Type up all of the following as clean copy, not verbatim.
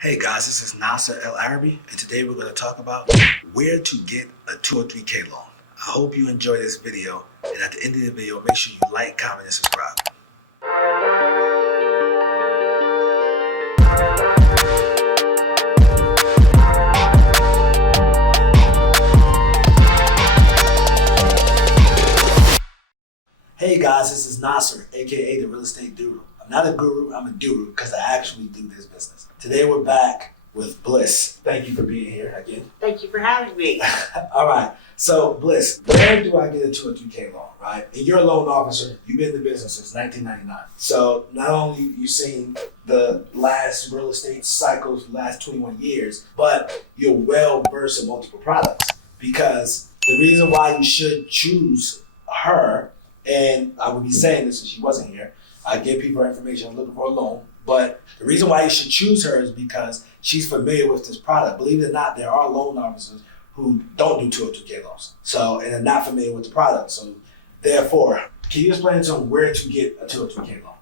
Hey guys, this is Nasser El-arabi, and today we're going to talk about where to get a 203K loan. I hope you enjoy this video, and at the end of the video, make sure you like, comment, and subscribe. Hey guys, this is Nasser, aka the RealEstate Doru. I'm not a guru, I'm a doer because I actually do this business. Today we're back with Bliss. Thank you for being here again. Thank you for having me. All right, so Bliss, where do I get a 203K loan, right? And you're a loan officer, you've been in the business since 1999. So not only you've seen the last real estate cycles, the last 21 years, but you're well versed in multiple products, because the reason why you should choose her, and I would be saying this if she wasn't here, I give people information looking for a loan, but the reason why you should choose her is because she's familiar with this product. Believe it or not, there are loan officers who don't do 203K loans, and are not familiar with the product. So therefore, can you explain to them where to get a 203K loan?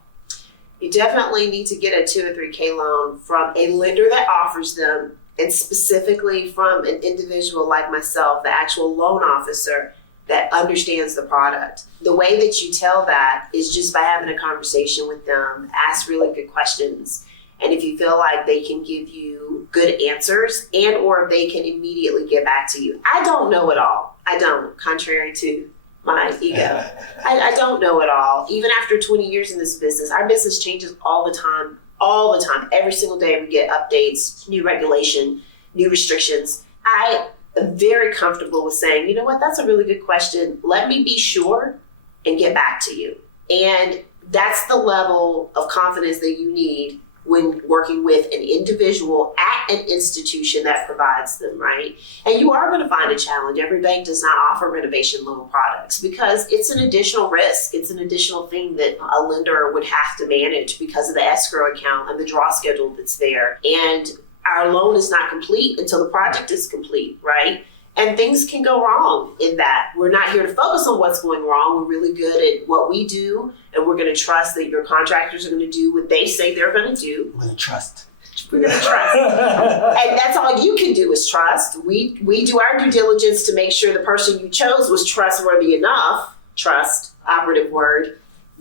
You definitely need to get a 203K loan from a lender that offers them, and specifically from an individual like myself, the actual loan officer that understands the product. The way that you tell that is just by having a conversation with them, ask really good questions. And if you feel like they can give you good answers and or they can immediately get back to you. I don't know it all. I don't, contrary to my ego. I don't know it all. Even after 20 years in this business, our business changes all the time. Every single day we get updates, new regulation, new restrictions. I am very comfortable with saying, you know what, that's a really good question. Let me be sure and get back to you. And that's the level of confidence that you need when working with an individual at an institution that provides them, right? And you are going to find a challenge. Every bank does not offer renovation loan products because it's an additional risk. It's an additional thing that a lender would have to manage because of the escrow account and the draw schedule that's there. And our loan is not complete until the project is complete, right? And things can go wrong in that. We're not here to focus on what's going wrong. We're really good at what we do, and we're going to trust that your contractors are going to do what they say they're going to do. We're going to trust. We're going to trust. And that's all you can do is trust. We do our due diligence to make sure the person you chose was trustworthy enough. Trust, operative word.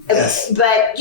Yes. But,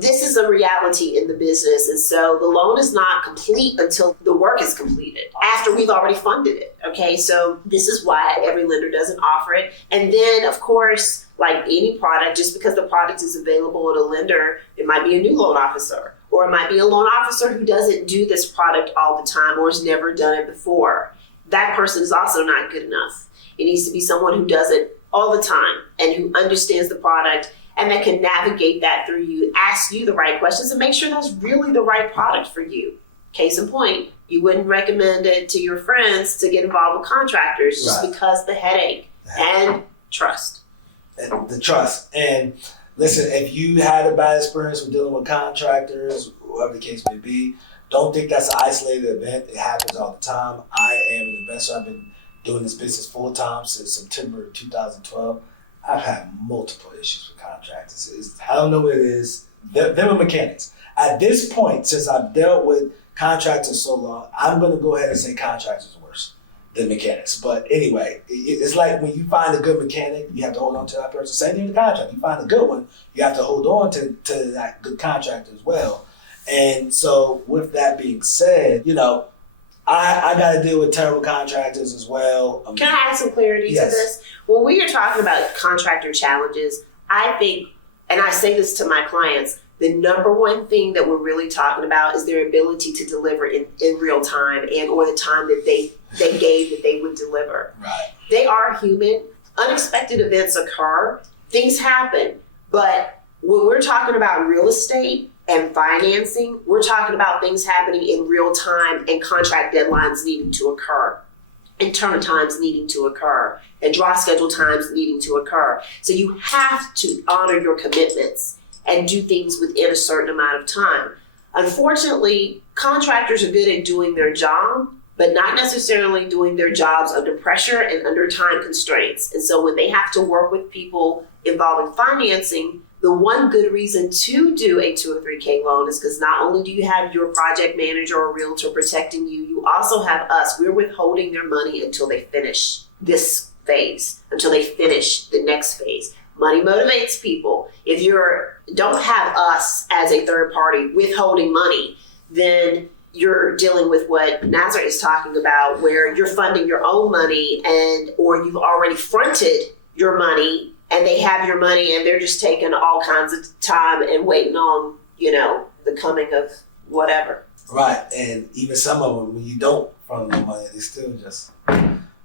this is a reality in the business. And so the loan is not complete until the work is completed, after we've already funded it. Okay, so this is why every lender doesn't offer it. And then, of course, like any product, just because the product is available at a lender, it might be a new loan officer, or it might be a loan officer who doesn't do this product all the time or has never done it before. That person is also not good enough. It needs to be someone who does it all the time and who understands the product and that can navigate that through you, ask you the right questions, and make sure that's really the right product for you. Case in point, you wouldn't recommend it to your friends to get involved with contractors just because the headache and trust. The trust. And listen, if you had a bad experience with dealing with contractors, whoever the case may be, don't think that's an isolated event. It happens all the time. I am an investor. I've been doing this business full time since September 2012. I've had multiple issues with contractors. I don't know what it is. They're mechanics. At this point, since I've dealt with contractors so long, I'm going to go ahead and say contractors are worse than mechanics. But anyway, it's like when you find a good mechanic, you have to hold on to that person. Same thing with the contractor. You find a good one, you have to hold on to that good contractor as well. And so with that being said, I got to deal with terrible contractors as well. Can I add some clarity to this? When we are talking about contractor challenges, I think, and I say this to my clients, the number one thing that we're really talking about is their ability to deliver in real time and or the time that they gave that they would deliver. Right. They are human. Unexpected events occur. Things happen. But when we're talking about real estate and financing, we're talking about things happening in real time and contract deadlines needing to occur, and turn times needing to occur, and draw schedule times needing to occur. So you have to honor your commitments and do things within a certain amount of time. Unfortunately, contractors are good at doing their job, but not necessarily doing their jobs under pressure and under time constraints. And so when they have to work with people involving financing, The one good reason to do a 2 or 3K loan is because not only do you have your project manager or realtor protecting you, you also have us. We're withholding their money until they finish this phase, until they finish the next phase. Money motivates people. If you don't have us as a third party withholding money, then you're dealing with what Nazar is talking about, where you're funding your own money or you've already fronted your money and they have your money and they're just taking all kinds of time and waiting on, the coming of whatever. Right. And even some of them, when you don't front the money, they still just,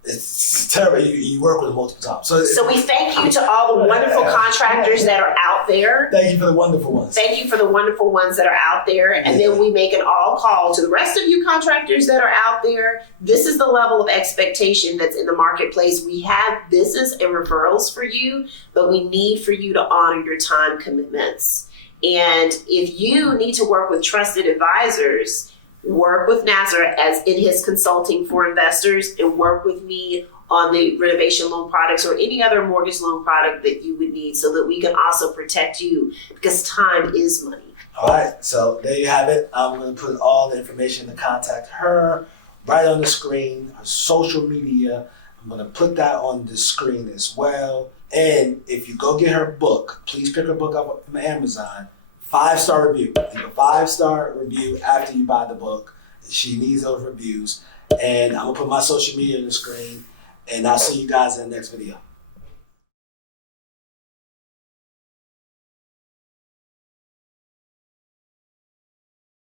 it's terrible. You work with them multiple times. So we thank you to all the wonderful contractors that are out there. Thank you for the wonderful ones. Thank you for the wonderful ones that are out there. And then we make an all call to the rest of you contractors that are out there. This is the level of expectation that's in the marketplace. We have business and referrals for you, but we need for you to honor your time commitments. And if you need to work with trusted advisors, work with Nazar as in his consulting for investors, and work with me on the renovation loan products or any other mortgage loan product that you would need, so that we can also protect you, because time is money. All right, so there you have it. I'm going to put all the information to contact her right on the screen, her social media. I'm going to put that on the screen as well. And if you go get her book, please pick her book up from Amazon. 5-star review. Leave a 5-star review after you buy the book. She needs those reviews. And I'm going to put my social media on the screen. And I'll see you guys in the next video.